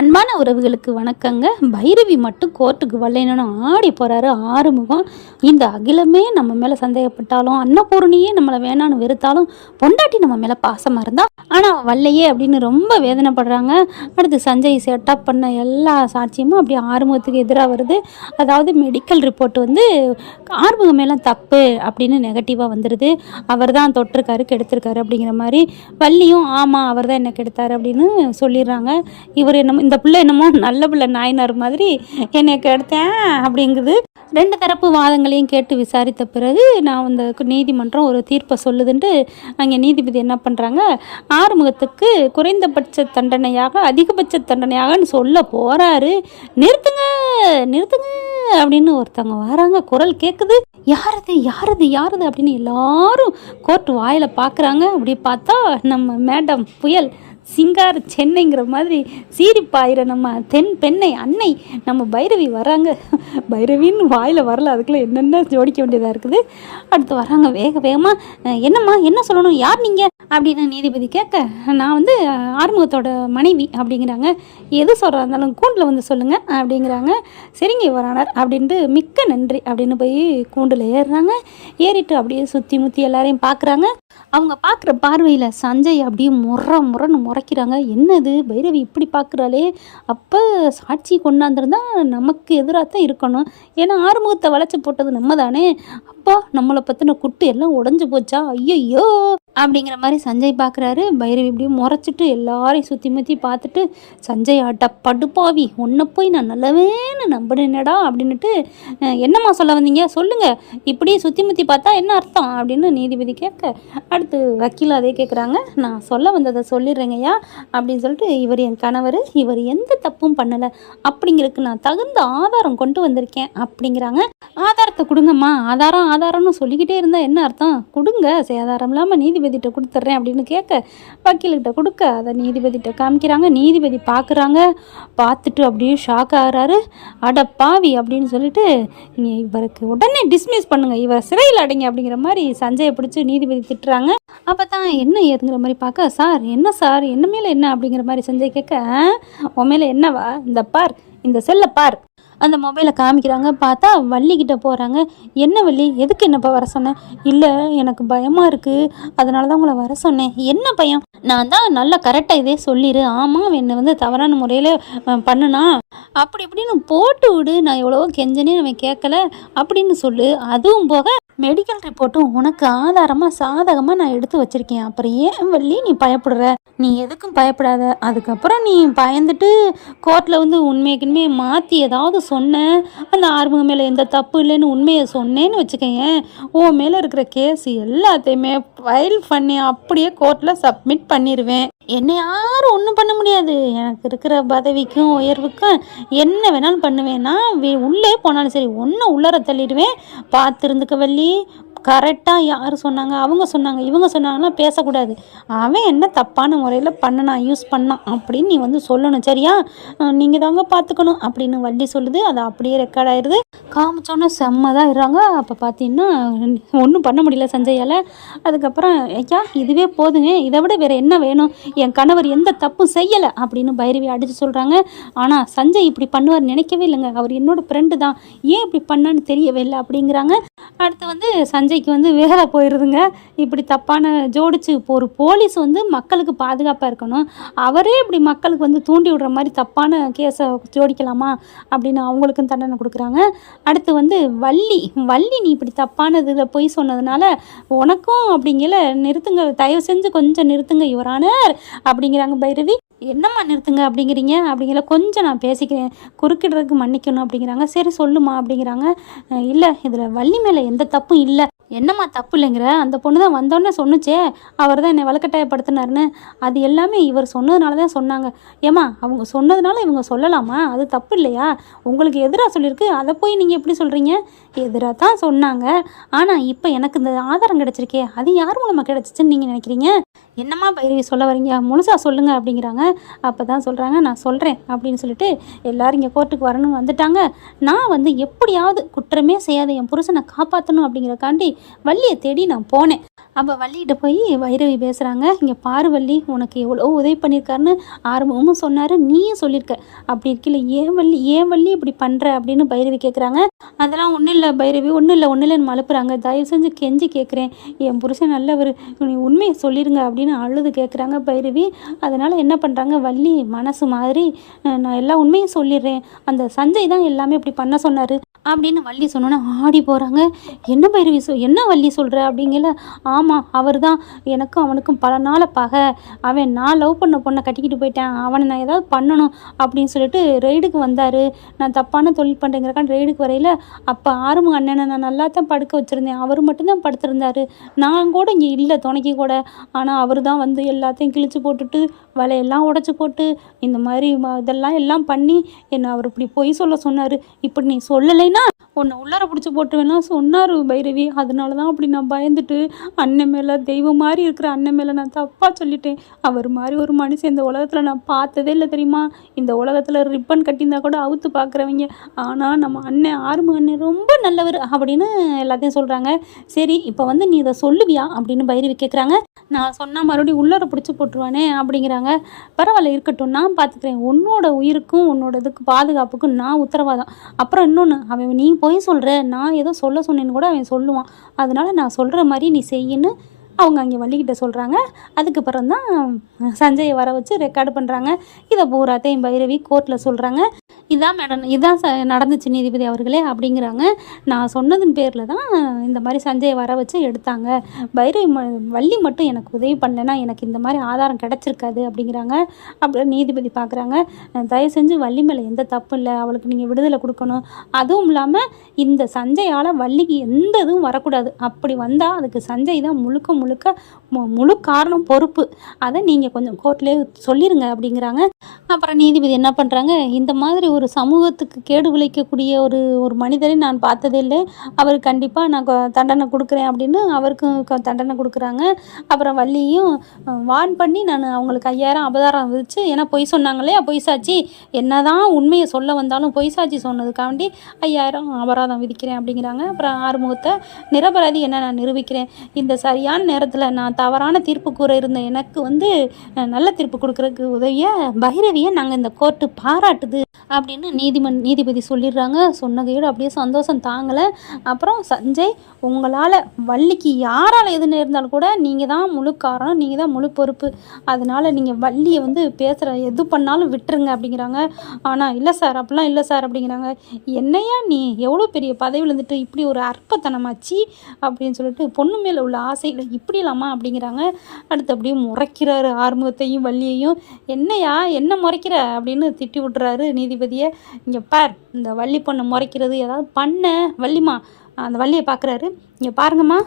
அன்பான உறவுகளுக்கு வணக்கங்க. பைரவி மட்டும் கோர்ட்டுக்கு வரலைன்னு ஆடி போகிறாரு ஆறுமுகம். இந்த அகிலமே நம்ம மேலே சந்தேகப்பட்டாலும், அன்னபூரணியே நம்மளை வேணான்னு வெறுத்தாலும், பொண்டாட்டி நம்ம மேலே பாசமாக இருந்தா ஆனால் வரலையே அப்படின்னு ரொம்ப வேதனைப்படுறாங்க. அடுத்து சஞ்சய் செட்டப் பண்ண எல்லா சாட்சியமும் அப்படி ஆறுமுகத்துக்கு எதிராக வருது. அதாவது மெடிக்கல் ரிப்போர்ட் வந்து ஆறுமுகம் மேலே தப்பு அப்படின்னு நெகட்டிவாக வந்துடுது. அவர் தான் தொட்டிருக்காரு, கெடுத்திருக்காரு அப்படிங்கிற மாதிரி. வள்ளியும் ஆமாம் அவர் தான் என்ன கெடுத்தாரு அப்படின்னு சொல்லிடுறாங்க. இவர் என்னமோ இந்த பிள்ளை என்னமோ நல்ல பிள்ளை நாயினார் மாதிரி என்னை கெடுத்தேன் அப்படிங்குது. ரெண்டு தரப்பு வாதங்களையும் கேட்டு விசாரித்த பிறகு நான் இந்த நீதிமன்றம் ஒரு தீர்ப்பை சொல்லுதுன்ட்டு அங்கே நீதிபதி என்ன பண்ணுறாங்க, ஆறுமுகத்துக்கு குறைந்தபட்ச தண்டனையாக அதிகபட்ச தண்டனையாகன்னு சொல்ல போகிறாரு. நிறுத்துங்க நிறுத்துங்க அப்படின்னு ஒருத்தவங்க வராங்க. குரல் கேட்குது. யாரது யாரது யாரது அப்படின்னு எல்லாரும் கோர்ட் வாயில் பார்க்குறாங்க. அப்படி பார்த்தா நம்ம மேடம் புயல் சிங்கார் சென்னைங்கிற மாதிரி சீரிப்பாயிர நம்ம தென் பெண்ணை அன்னை நம்ம பைரவி வராங்க. பைரவின்னு வாயில் வரல, அதுக்குள்ளே என்னென்ன ஜோடிக்க வேண்டியதாக இருக்குது. அடுத்து வராங்க வேக வேகமாக. என்னம்மா என்ன சொல்லணும், யார் நீங்கள் அப்படின்னு நீதிபதி கேட்க, நான் வந்து ஆறுமுகத்தோட மனைவி அப்படிங்கிறாங்க. எது சொல்கிறா இருந்தாலும் கூண்டில் வந்து சொல்லுங்கள் அப்படிங்கிறாங்க. சரிங்க வரானார் அப்படின்ட்டு மிக்க நன்றி அப்படின்னு போய் கூண்டில் ஏறுறாங்க. ஏறிட்டு அப்படியே சுற்றி முற்றி எல்லாரையும் பார்க்குறாங்க. அவங்க பார்க்குற பார்வையில் சஞ்சய் அப்படியே முறன்னு முறைக்கிறாங்க. என்னது பைரவி இப்படி பார்க்குறாளே, அப்போ சாட்சி கொண்டாந்துருந்தா நமக்கு எதிராக தான் இருக்கணும். ஏன்னா ஆறுமுகத்தை வளைச்சி போட்டது நம்ம தானே. அப்பா நம்மளை பற்றின குட்டு எல்லாம் உடஞ்சி போச்சா, ஐயோ அப்படிங்கிற மாதிரி சஞ்சய் பார்க்குறாரு. பைரவி இப்படியும் முறைச்சிட்டு எல்லாரையும் சுற்றி முற்றி பார்த்துட்டு, சஞ்சய் ஆட்டா படுப்பாவி உன்னை போய் நான் நல்லவேன்னு நம்பினேடா அப்படின்னுட்டு, என்னம்மா சொல்ல வந்தீங்க சொல்லுங்கள், இப்படியே சுற்றி முற்றி பார்த்தா என்ன அர்த்தம் அப்படின்னு நீதிபதி கேட்க, அடுத்து வக்கீல் அதே கேட்குறாங்க. நான் சொல்ல வந்ததை சொல்லிடுறேங்கய்யா அப்படின்னு சொல்லிட்டு, இவர் என் கணவர், இவர் எந்த தப்பும் பண்ணலை அப்படிங்கிறதுக்கு நான் தகுந்த ஆதாரம் கொண்டு வந்திருக்கேன் அப்படிங்கிறாங்க. ஆதாரத்தை கொடுங்கம்மா. ஆதாரம்னு சொல்லிக்கிட்டே இருந்தால் என்ன அர்த்தம், கொடுங்க, ஆதாரம் இல்லாமல் நீதிபதிகிட்ட கொடுத்துட்றேன் அப்படின்னு கேட்க, வக்கீல்கிட்ட கொடுக்க அதை நீதிபதிகிட்ட காமிக்கிறாங்க. நீதிபதி பார்க்குறாங்க. பார்த்துட்டு அப்படியே ஷாக் ஆகிறாரு. அட பாவி அப்படின்னு சொல்லிட்டு, இவருக்கு உடனே டிஸ்மிஸ் பண்ணுங்க, இவரை சிறையில் அடைங்க அப்படிங்கிற மாதிரி சஞ்சயை பிடிச்சி நீதிபதி திட்டுறாங்க. அப்போ தான் என்ன ஏதுங்கிற மாதிரி பார்க்க, சார் என்ன சார் என்ன மேலே என்ன அப்படிங்கிற மாதிரி சஞ்சய் கேட்க, உன் மேலே என்னவா, இந்த பார் இந்த செல்லை பார். அந்த மொபைலை காமிக்கிறாங்க. பார்த்தா வள்ளிக்கிட்ட போகிறாங்க. என்ன வள்ளி, எதுக்கு என்னப்பா வர சொன்னேன்? இல்லை எனக்கு பயமாக இருக்குது, அதனால தான் உங்களை வர சொன்னேன். என்ன பயம்? நான் தான் நல்லா கரெக்டாக இதே சொல்லிடு. ஆமாம் என்னை வந்து தவறான முறையில் பண்ணுனா அப்படி இப்படின்னு போட்டு விடு, நான் எவ்வளவோ கெஞ்சனே அவன் கேட்கல அப்படின்னு சொல்லு. அதுவும் போக மெடிக்கல் ரிப்போர்ட்டும் உனக்கு ஆதாரமாக சாதகமாக நான் எடுத்து வச்சுருக்கேன். அப்புறம் ஏன் வள்ளி நீ பயப்படுற? நீ எதுக்கும் பயப்படாத. அதுக்கப்புறம் நீ பயந்துட்டு கோர்ட்டில் வந்து உண்மைக்குமே மாற்றி ஏதாவது சொன்னேன், அந்த ஆறுமுகம் மேலே எந்த தப்பு இல்லைன்னு உண்மையை சொன்னேன்னு வச்சுக்கேன், உன் மேலே இருக்கிற கேஸ் எல்லாத்தையுமே ஃபைல் பண்ணி அப்படியே கோர்ட்டில் சப்மிட் பண்ணிடுவேன். என்னை யாரும் ஒன்றும் பண்ண முடியாது. எனக்கு இருக்கிற பதவிக்கும் உயர்வுக்கும் என்ன வேணாலும் பண்ணுவேன். நான் உள்ளே போனாலும் சரி ஒன்றும் உள்ளர தள்ளிடுவேன். பார்த்துருந்துக்க வள்ளி. கரெக்டாக யார் சொன்னாங்க, அவங்க சொன்னாங்க, இவங்க சொன்னாங்கன்னா பேசக்கூடாது. அவன் என்ன தப்பான முறையில் பண்ணனான், யூஸ் பண்ணான் அப்படின்னு நீ வந்து சொல்லணும், சரியா? நீங்கள் தாங்க பார்த்துக்கணும் அப்படின்னு வள்ளி சொல்லுது. அது அப்படியே ரெக்கார்ட் ஆயிடுது. காமிச்சோன்னே செம்ம தான் இருறாங்க. அப்போ பார்த்தீங்கன்னா ஒன்றும் பண்ண முடியல சஞ்சயால். அதுக்கப்புறம் ஐயா இதுவே போதுங்க, இதை விட வேறு என்ன வேணும், என் கணவர் எந்த தப்பும் செய்யலை அப்படின்னு பைரவி அடித்து சொல்கிறாங்க. ஆனால் சஞ்சய் இப்படி பண்ணுவார் நினைக்கவே இல்லைங்க, அவர் என்னோட ஃப்ரெண்டு தான், ஏன் இப்படி பண்ணான்னு தெரியவே இல்லை அப்படிங்கிறாங்க. அடுத்து வந்து சஞ்சய்க்கு வந்து வேலை போயிடுதுங்க. இப்படி தப்பான ஜோடிச்சு இப்போ ஒரு போலீஸ் வந்து மக்களுக்கு பாதுகாப்பாக இருக்கணும், அவரே இப்படி மக்களுக்கு வந்து தூண்டி விடுற மாதிரி தப்பான கேஸை ஜோடிக்கலாமா அப்படின்னு அவங்களுக்கும் தண்டனை கொடுக்குறாங்க. அடுத்து வந்து வள்ளி நீ இப்படி தப்பான இதில் போய் சொன்னதுனால உனக்கும் அப்படிங்கிற நிறுத்துங்க, தயவு செஞ்சு கொஞ்சம் நிறுத்துங்க யுவரானர் அப்படிங்கிறாங்க பைரவி. என்னம்மா நிறுத்துங்க அப்படிங்கிறீங்க அப்படிங்கிற, கொஞ்சம் நான் பேசிக்கிறேன், குறுக்கிடுறதுக்கு மன்னிக்கணும் அப்படிங்கிறாங்க. சரி சொல்லுமா அப்படிங்கிறாங்க. இல்லை இதில் வள்ளி மேலே எந்த தப்பும் இல்லை. என்னம்மா தப்பு இல்லைங்கிற, அந்த பொண்ணு தான் வந்தோடனே சொன்னுச்சே அவர் தான் என்னை வலுக்கட்டாயப்படுத்தினாருன்னு, அது எல்லாமே இவர் சொன்னதுனால தான் சொன்னாங்க. ஏம்மா அவங்க சொன்னதுனால இவங்க சொல்லலாமா, அது தப்பு இல்லையா? உங்களுக்கு எதிராக சொல்லியிருக்கு, அதை போய் நீங்கள் எப்படி சொல்கிறீங்க? எதிராக தான் சொன்னாங்க, ஆனால் இப்போ எனக்கு இந்த ஆதாரம் கிடச்சிருக்கே, அது யார் மூலமாக கிடச்சிச்சின்னு நீங்கள் நினைக்கிறீங்க? என்னம்மா பைரவி சொல்ல வரீங்க, முழுசாக சொல்லுங்கள் அப்படிங்கிறாங்க. அப்போ தான் சொல்கிறாங்க, நான் சொல்கிறேன் அப்படின்னு சொல்லிட்டு எல்லோரும் இங்கே கோர்ட்டுக்கு வரணும்னு வந்துட்டாங்க. நான் வந்து எப்படியாவது குற்றமே செய்யாத என் புருஷனை காப்பாற்றணும் அப்படிங்கிறக்காண்டி வள்ளியை தேடி நான் போனேன். அப்போ வள்ளிகிட்ட போய் வைரவி பேசுகிறாங்க, இங்கே பாரு வள்ளி, உனக்கு எவ்வளோ உதவி பண்ணியிருக்காருன்னு ஆரம்பமும் சொன்னார், நீயும் சொல்லியிருக்க. அப்படி இருக்கல ஏன் வள்ளி இப்படி பண்ணுற அப்படின்னு பைரவி கேட்குறாங்க. அதெல்லாம் ஒன்றும் இல்லை பைரவி, ஒன்றும் இல்லைன்னு மழுப்புறாங்க. தயவு செஞ்சு கெஞ்சி கேட்குறேன், என் புருஷன் நல்லவர், நீ உண்மையை சொல்லிடுங்க அப்படின்னு அழுது கேட்குறாங்க பைரவி. அதனால் என்ன பண்ணுறாங்க, வள்ளி மனசு மாதிரி நான் எல்லா உண்மையும் சொல்லிடுறேன், அந்த சஞ்சய் தான் எல்லாமே இப்படி பண்ண சொன்னார் அப்படின்னு வள்ளி சொன்னோன்னே ஆடி போகிறாங்க. என்ன பைரவி என்ன வள்ளி சொல்கிற அப்படிங்கல. ஆமாம், அவர் தான் எனக்கும் அவனுக்கும் பல நாள் பகை. அவன் நான் லவ் பண்ண பொண்ணை கட்டிக்கிட்டு போயிட்டேன், அவனை நான் ஏதாவது பண்ணணும் அப்படின்னு சொல்லிட்டு ரெய்டுக்கு வந்தார். நான் தப்பான தொழில் பண்ணுறேங்கிறக்கான் ரெய்டுக்கு வரையில் அப்போ ஆறுமுக அண்ணனை நான் நல்லா தான் படுக்க வச்சுருந்தேன், அவர் மட்டும்தான் படுத்திருந்தார், நான் கூட இங்கே இல்லை துணைக்கி கூட. ஆனால் அவர் தான் வந்து எல்லாத்தையும் கிழிச்சு போட்டுட்டு வலையெல்லாம் உடச்சி போட்டு இந்த மாதிரி இதெல்லாம் பண்ணி என்னை அவர் இப்படி பொய் சொல்ல சொன்னார். இப்படி நீ சொல்லலைன்னா உன்னை உள்ளார பிடிச்சி போட்டுவேலாம் சொன்னார் பைரவி. அதனால தான் அப்படி நான் பயந்துட்டு அண்ணன் மேலே, தெய்வம் மாதிரி இருக்கிற அண்ணன் மேலே நான் தப்பாக சொல்லிட்டேன். அவர் மாதிரி ஒரு மனுஷன் இந்த உலகத்தில் நான் பார்த்ததே இல்லை தெரியுமா. இந்த உலகத்தில் ரிப்பன் கட்டியிருந்தா கூட அவுத்து பார்க்குறவங்க, ஆனால் நம்ம அண்ணன் ஆறுமுக அண்ணன் ரொம்ப நல்லவர் அப்படின்னு எல்லாத்தையும் சொல்கிறாங்க. சரி, இப்போ வந்து நீ இதை சொல்லுவியா அப்படின்னு பைரவி கேட்குறாங்க. நான் சொன்னால் மறுபடியும் உள்ளார பிடிச்சி போட்டுருவானே அப்படிங்கிறாங்க. பரவாயில்ல இருக்கட்டும், நான் பார்த்துக்கிறேன், உன்னோட உயிருக்கும் உன்னோட இதுக்கு பாதுகாப்புக்கும் நான் உத்தரவாதம். அப்புறம் இன்னொன்று, அவன் நீ போய் சொல்கிற, நான் ஏதோ சொல்ல சொன்னேன்னு கூட அவன் சொல்லுவான், அதனால் நான் சொல்கிற மாதிரி நீ செய்யின்னு அவங்க அங்கே வள்ளிக்கிட்ட சொல்கிறாங்க. அதுக்கப்புறம் தான் சஞ்சயை வர வச்சு ரெக்கார்டு பண்ணுறாங்க. இதை பூராத்தையும் பைரவி கோர்ட்டில் சொல்கிறாங்க. இதான் மேடம், இதான் நடந்துச்சு நீதிபதி அவர்களே அப்படிங்கிறாங்க. நான் சொன்னதன் பேரில் தான் இந்த மாதிரி சஞ்சயை வர வச்சு எடுத்தாங்க. பைரவி வள்ளி மட்டும் எனக்கு உதவி பண்ணலைன்னா எனக்கு இந்த மாதிரி ஆதாரம் கிடச்சிருக்காது அப்படிங்கிறாங்க. அப்படி நீதிபதி பார்க்குறாங்க, தயவு செஞ்சு வள்ளி மேலே எந்த தப்பு இல்லை, அவளுக்கு நீங்கள் விடுதலை கொடுக்கணும். அதுவும் இல்லாமல் இந்த சஞ்சயால் வள்ளிக்கு எந்த இதுவும் வரக்கூடாது. அப்படி வந்தால் அதுக்கு சஞ்சய் தான் முழு காரணம், பொறுப்பு. அதை நீங்கள் கொஞ்சம் கோர்ட்லேயே சொல்லிடுங்க அப்படிங்கிறாங்க. அப்புறம் நீதிபதி என்ன பண்ணுறாங்க, இந்த மாதிரி ஒரு சமூகத்துக்கு கேடு விளைக்கக்கூடிய ஒரு மனிதரை நான் பார்த்ததே இல்லை, அவர் கண்டிப்பாக நான் தண்டனை கொடுக்குறேன் அப்படின்னு அவருக்கும் தண்டனை கொடுக்குறாங்க. அப்புறம் வள்ளியும் வார்ன் பண்ணி நான் அவங்களுக்கு 5000 அபதாரம் விதிச்சு, ஏன்னா பொய் சொன்னாங்களே, பொய் சாட்சி என்ன தான் உண்மையை சொல்ல வந்தாலும் பொய் சாட்சி சொன்னதுக்காண்டி 5000 அபராதம் விதிக்கிறேன் அப்படிங்கிறாங்க. அப்புறம் ஆறுமுகத்தை நிரபராதி என்ன நான் நிரூபிக்கிறேன், இந்த சரியான நேரத்தில் நான் தவறான தீர்ப்பு கூற இருந்த எனக்கு வந்து நல்ல தீர்ப்பு கொடுக்குறதுக்கு உதவிய பைரவியை நாங்கள் இந்த கோர்ட்டு பாராட்டுது அப்படின்னு நீதிபதி சொல்லிடுறாங்க. சொன்னதையோடு அப்படியே சந்தோஷம் தாங்கலை. அப்புறம் சஞ்சய், உங்களால் வள்ளிக்கு யாரால் எது நேர்ந்தாலும் கூட நீங்கள் தான் முழு காரணம், நீங்கள் தான் முழு பொறுப்பு, அதனால் நீங்கள் வள்ளியை வந்து பேசுகிற எது பண்ணாலும் விட்டுருங்க அப்படிங்கிறாங்க. ஆனால் இல்லை சார், அப்படிலாம் இல்லை சார் அப்படிங்கிறாங்க. என்னையா நீ எவ்வளோ பெரிய பதவியில் இருந்துட்டு இப்படி ஒரு அற்பத்தனமாச்சு அப்படின்னு சொல்லிட்டு பொண்ணு மேலே உள்ள ஆசையில் இப்படி இல்லாமா அப்படிங்கிறாங்க. அடுத்து அப்படியே முறைக்கிறாரு ஆறுமுகத்தையும் வள்ளியையும். என்னையா என்ன முறைக்கிற அப்படின்னு திட்டி விட்டுறாரு நீதிபதியை. இங்கே பார், இந்த வள்ளி பொண்ணை முறைக்கிறது ஏதாவது பண்ண வள்ளிமா, அந்த வள்ளியை பார்க்குறாரு. இங்கே பாருங்கம்மா,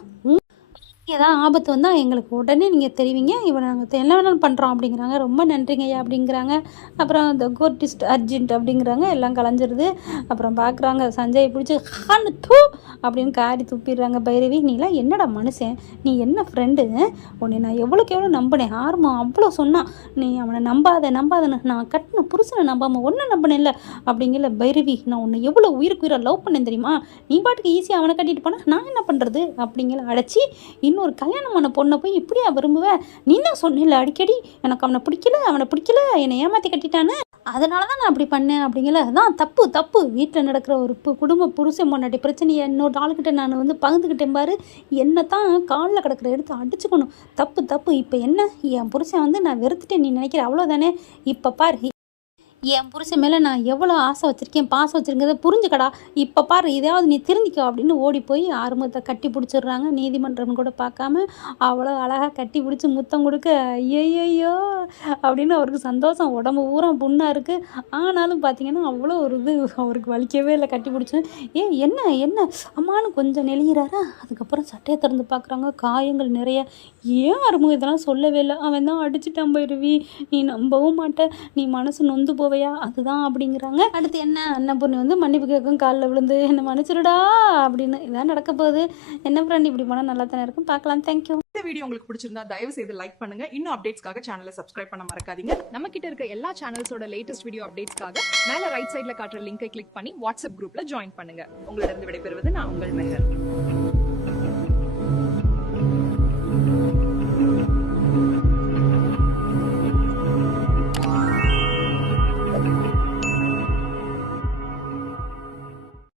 ஏதாவது ஆபத்து வந்தால் எங்களுக்கு உடனே நீங்கள் தெரிவிங்க, இவன் நாங்கள் என்ன வேணாலும் பண்ணுறோம் அப்படிங்கிறாங்க. ரொம்ப நன்றிங்க ஐயா அப்படிங்கிறாங்க. அப்புறம் இந்த கோர்ட் இஸ் அர்ஜென்ட் அப்படிங்கிறாங்க. எல்லாம் கலைஞ்சிருது. அப்புறம் பார்க்குறாங்க, சஞ்சய் பிடிச்சி ஹான்னு தூ அப்படின்னு காரி துப்பிடுறாங்க பைரவி. நீலாம் என்னடா மனுஷன், நீ என்ன ஃப்ரெண்டு, உன்னை நான் எவ்வளோக்கு எவ்வளோ நம்பினேன், ஆர்வம் அவ்வளோ சொன்னான், நீ அவனை நம்பாதன்னு நான் கட்டின புருஷனை நம்பாமல் ஒன்றை நம்பினேன் இல்லை அப்படிங்கல. பைரவி, நான் உன்னை எவ்வளோ உயிருக்கு லவ் பண்ணேன் தெரியுமா, நீ பாட்டுக்கு ஈஸியாக அவனை கட்டிட்டு போனால் நான் என்ன பண்ணுறது அப்படிங்கல. அடைச்சி இன்னொரு கல்யாணமான பொண்ணை போய் இப்படியா விரும்புவேன், நீ தான் சொன்னில்ல அடிக்கடி எனக்கு அவனை பிடிக்கல என்னை ஏமாற்றி கட்டிட்டான்னு, அதனால தான் நான் அப்படி பண்ணேன் அப்படிங்கல. அதான் தப்பு. வீட்டில் நடக்கிற ஒரு குடும்ப புருஷன் பொண்ணாட்டி பிரச்சனையை இன்னொரு ஆளுக்கிட்ட நான் வந்து பகிர்ந்துக்கிட்டேன் பாரு, என்னை தான் காலில் கிடக்கிற எடுத்து அடிச்சுக்கணும். தப்பு. இப்போ என்ன, என் புருஷன் வந்து நான் வெறுத்துட்டேன் நீ நினைக்கிற, அவ்வளோதானே. இப்போ பாரு, என் புருஷன் மேலே நான் எவ்வளோ ஆசை வச்சுருக்கேன், பாசம் வச்சுருக்கதை புரிஞ்சுக்கடா, இப்போ பாரு இதையாவது நீ திருந்திக்கோ அப்படின்னு ஓடி போய் ஆறுமுகத்தை கட்டி பிடிச்சிடுறாங்க. நீதிமன்றம் கூட பார்க்காம அவ்வளோ அழகாக கட்டி பிடிச்சி முத்தம் கொடுக்க, ஐயோ அப்படின்னு அவருக்கு சந்தோஷம், உடம்பு பூரா புண்ணாக இருக்குது. ஆனாலும் பார்த்தீங்கன்னா அவ்வளோ ஒரு இது அவருக்கு வலிக்கவே இல்லை. கட்டி பிடிச்சி என்ன அம்மானு கொஞ்சம் நெளிகிறாரா. அதுக்கப்புறம் சட்டையை திறந்து பார்க்குறாங்க, காயங்கள் நிறைய. ஏன் ஆறுமுகம் இதெல்லாம் சொல்லவே இல்லை, அவன் தான் அடிச்சுட்டான் பைரவி, நீ நம்பவும் மாட்ட, நீ மனசு நொந்து போ அதுதான் அப்படிங்கிறாங்க. அடுத்து என்ன, அன்னபூர்ணி வந்து மன்னிப்பு கேட்கும், காலில் விழுந்து என்ன மன்னிச்சிருடா அப்படின்னு. இதான் நடக்க போகுது. என்ன ஃப்ரெண்ட், இப்படி போனால் நல்லா தானே இருக்கும், பார்க்கலாம். தேங்க்யூ. இந்த வீடியோ உங்களுக்கு பிடிச்சிருந்தா தயவு செய்து லைக் பண்ணுங்க. இன்னும் அப்டேட்ஸ்க்காக சேனலை சப்ஸ்கிரைப் பண்ண மறக்காதீங்க. நம்ம கிட்ட இருக்க எல்லா சேனல்ஸோட லேட்டஸ்ட் வீடியோ அப்டேட்ஸ்க்காக மேல ரைட் சைட்ல காட்டுற லிங்கை கிளிக் பண்ணி வாட்ஸ்அப் குரூப்ல ஜாயின் பண்ணுங்க. உங்களிடம் விடைபெறுவது நான் உங்கள் மெஹர்.